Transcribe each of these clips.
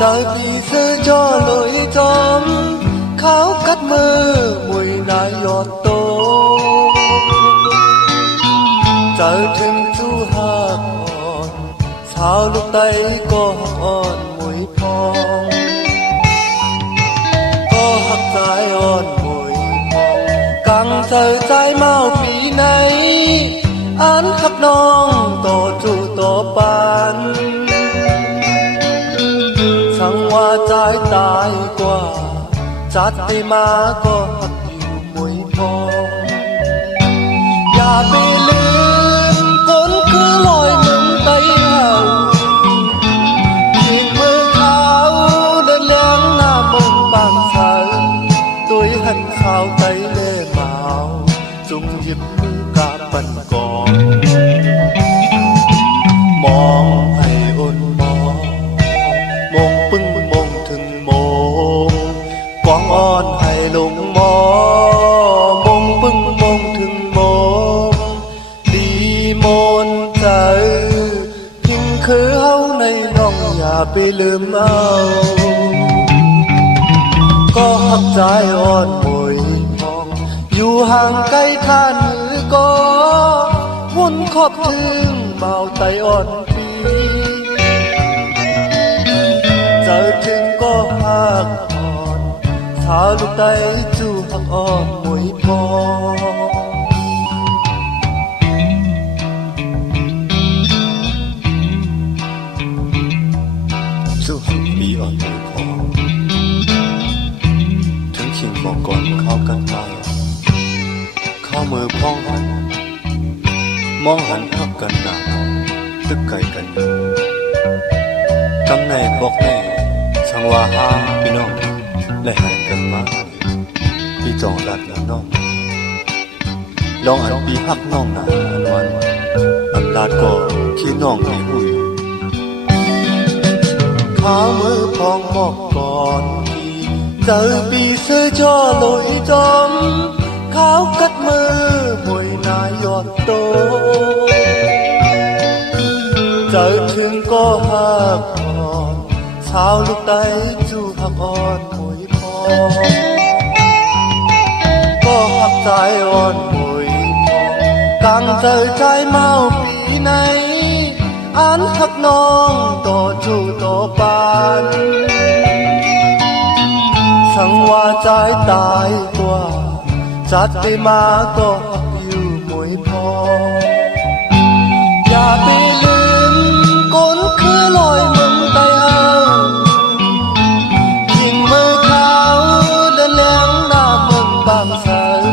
trời vì sơ cho lối chóm kháo cắt mơ mùi nái giọt tô trờiถึงจูหักอ่อนสาวลูกไตก็หักอ่อนมวยพองก็หักใจอ่อนมวยพองกังเธอใจเมาปีไหนอันหักน้องต่อจูต่อปานสังว่าใจตายกว่าจัดไปมาก็หักอยู่มวยพองอย่าไปลืมคนคือลอยมึงไตเห่าขีดมือขาวเดินเลี้ยงหน้ามึงบางสายตัวหันขาวไตเล่เมาจงหยิบมือกาปันกองมองให้อุ่นมองปึ้งมองถึงมองกองอ่อนให้ลงมองปึ้งมองถึงมองดีมนใจพิงคือเฮาในน้องอย่าไปลืมเอาก็หักใจอ่อนมวยพองอยู่ห่างไกลท่านหือก็วนขอบถึงเมาไตอ่อนปีเจอถึงก็หักอ่อนสาวลูกไตจูหักอ่อนมวยพองสู้หักปีอ่อนมวยพองถึงเขียงบอกก่อนเข้ากันตายเข้ามือพ้องหันมองหันหักกันหนาตึกไก่กันกำในบอกแน่ช่างว่าหาพี่น้องและหายกันมาพี่จองรัดแล้วน้องลองอันปีหักน้องหนาอันวันอันลาดก็คิดน้องให้หูอยู่ข้ามือพองบอกก่อนพี่เจอปีเสื้อจ่อลอยจอมขาวกัดมือมวยนายยอดโตเจอถึงก็หักอ่อนสาวลูกไตจูหักอ่อนมวยพองก็หักใจอ่อนมวยพองกังเจอใจเมาปีไหนอันหักน้องต่อจูต่อปานสังว่าใจตายกว่าจัดไปมาก็หักอยู่มวยพองอย่าไปลืมคนคือลอยมึงไตเห่ายิงมือขาวเดินเลี้ยงหน้ามึงบางแสน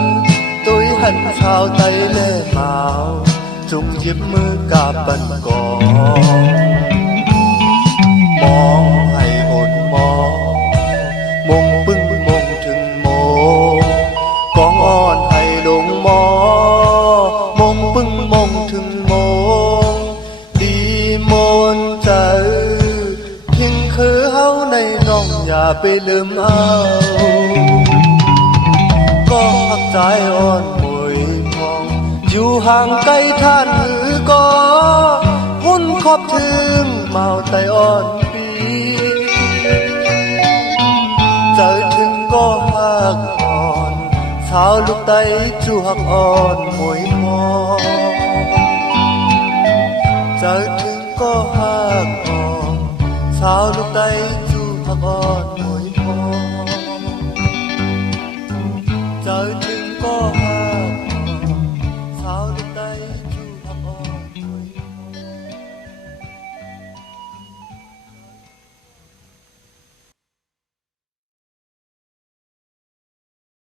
ตัวหันชาวไตเล่เมาจุกหยิบมือกาปันกองมองให้อุ่นมองปึ้งมองถึงมองกองอ่อนให้ลงมองปึ้งมองถึงมองดีมนใจพิงคือเฮาในน้องอย่าไปลืมเอาก็หักใจอ่อนมวยพองอยู่ห่างไกลท่านหือก็หุ่นขอบถึงเมาไตอ่อนปีเจอถึงก็หักอ่อนสาวลูกไตจูหักอ่อนมวยพองเจอถึงก็หักอ่อนสาวลูกไตจูหักอ่อนมวย